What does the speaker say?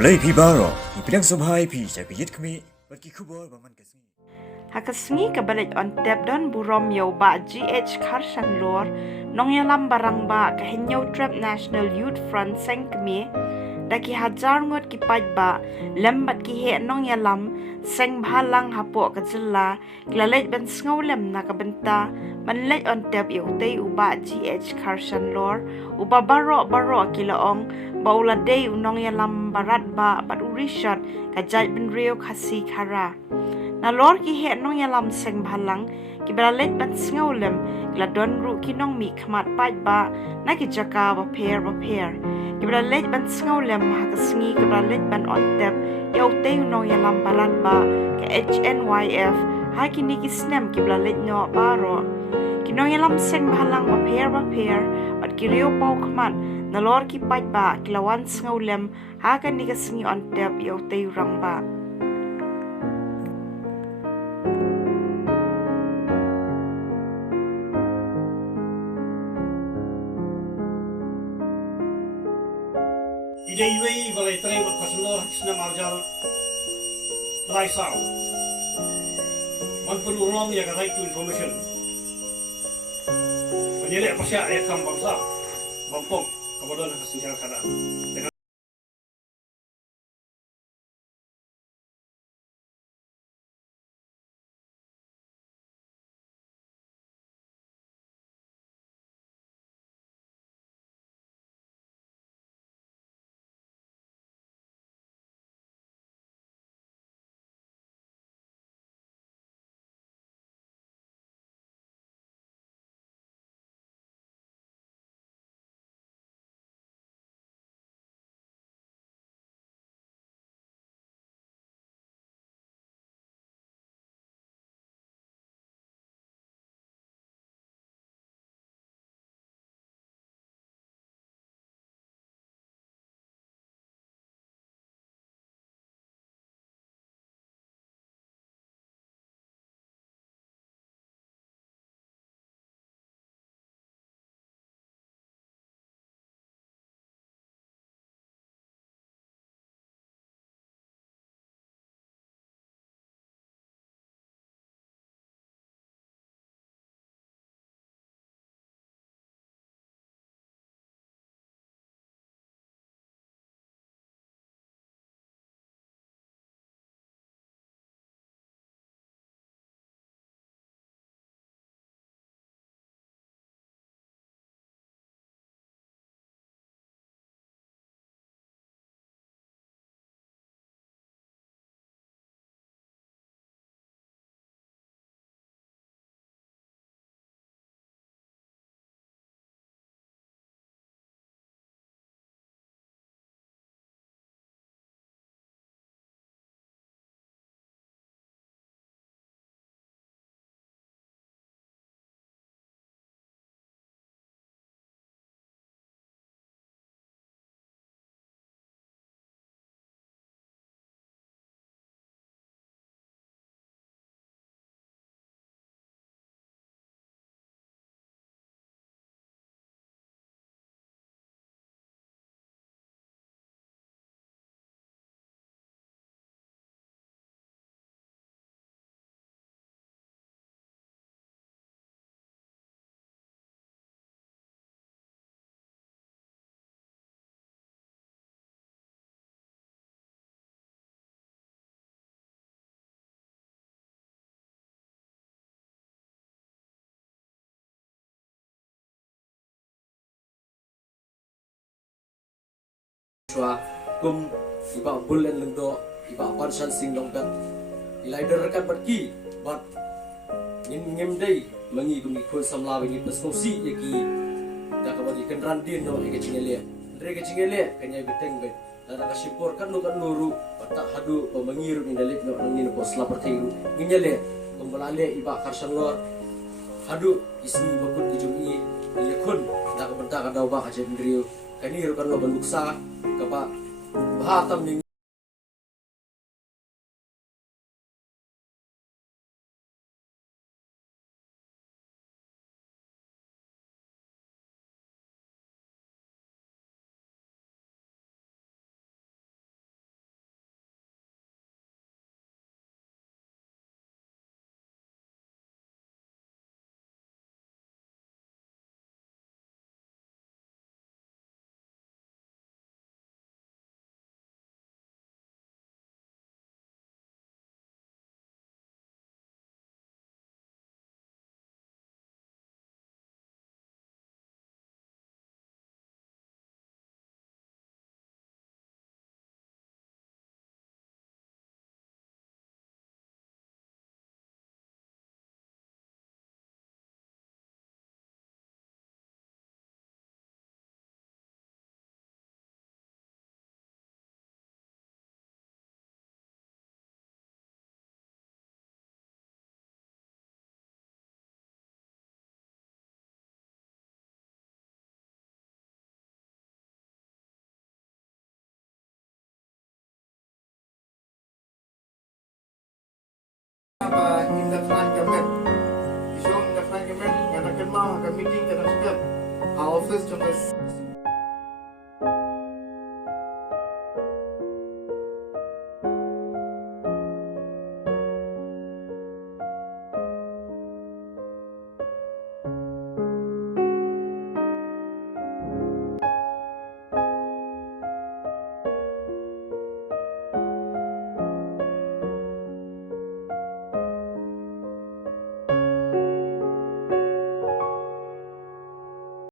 Play Pibaro, ipinang sumhay pi jagit kami, berkikubor baman kasih. Haka Sngi ka balik Ontep don burom yo ba Kharshanlor nongyalam barang ba ka Trap National Youth Front Sngewlem daki hajar ngot ki paj ba lembat ki he nongyalam seng bhalang hapo ka jilla glalet ban Sngewlem na ka benta manlet Ontep yo tei uba Kharshanlor uba baro kilaong baula dei nongyalam barat ba bat urishot ka jaj ben rio khasi khara na lor ki he nong yalam seng bhalang ki balalet ban Sngewlem la don ru ki nong mi khmat pai ba na ki jaka ba pher ki balalet ban Sngewlem ha ka Sngi ki balalet ban Ontep yo te nong yalam barat ba ka HNYF ha ki ni ki snem ki balalet no baro ki nong yalam seng bhalang ba pher bat ki rio pau khmat na lor ki pai ba ki lawan Sngewlem ha ka ni ka Sngi Ontep yo te rang ba Ide iwei balai trai mat Kharshanlor Sngewlem marjal rai sao man perlu ulang ya right to information menjelek pasya ya kam bangsa bampong kemudian kesenjangan keadaan dengan kum iba bulan lendo iba pansan sing dongkat ilai derkat berki bat ngim dei mangi kum ikut samla bagi pesnosi yaki dak bagi kenran din no ike cingele kanya beteng be dara kasipor kan nuru tak hadu pemangiru ni dalek no nangin pos lapor teiru nginyele kumbalale iba Kharshanlor hadu isi bakut dijumi ilekun dak bentak ada ubah aja ndriu kani rukan lo banduksa kapa bahatam ning Haka meeting ka na siya. Office chung